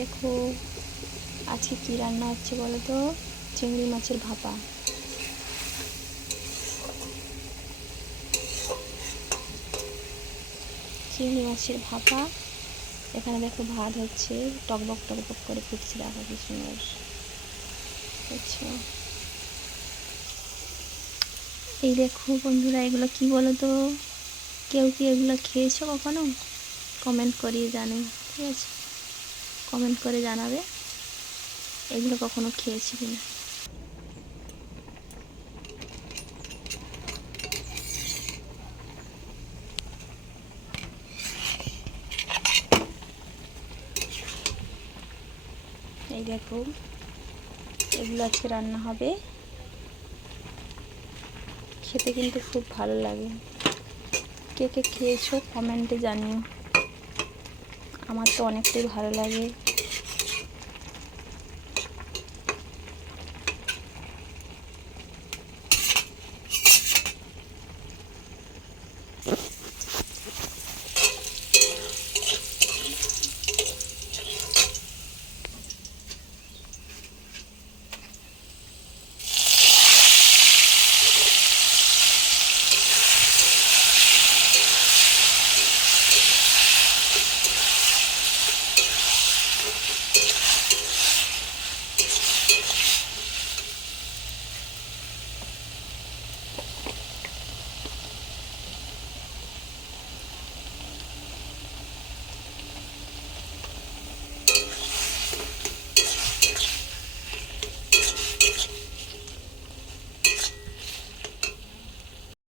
দেখো আজকে কি রান্না হচ্ছে বলো তো, চিংড়ি মাছের ভাপা। চিংড়ি মাছের ভাপা। এখানে দেখো ভাত হচ্ছে, টকবক টকবক করে ফুটছে, দেখো কি সুন্দর। আচ্ছা, এই দেখো বন্ধুরা, এগুলো কি বলো তো, কেউ কি এগুলো খেয়েছো কখনো? কমেন্ট করিয়ে জানে, ঠিক আছে? কমেন্ট করে জানাবে এগুলো কখনো খেয়েছি কিনা। এই দেখো, এগুলো আজকে রান্না হবে, খেতে কিন্তু খুব ভালো লাগে। কে কে খেয়েছো কমেন্টে জানিও। আমার তো অনেকটাই ভালো লাগে।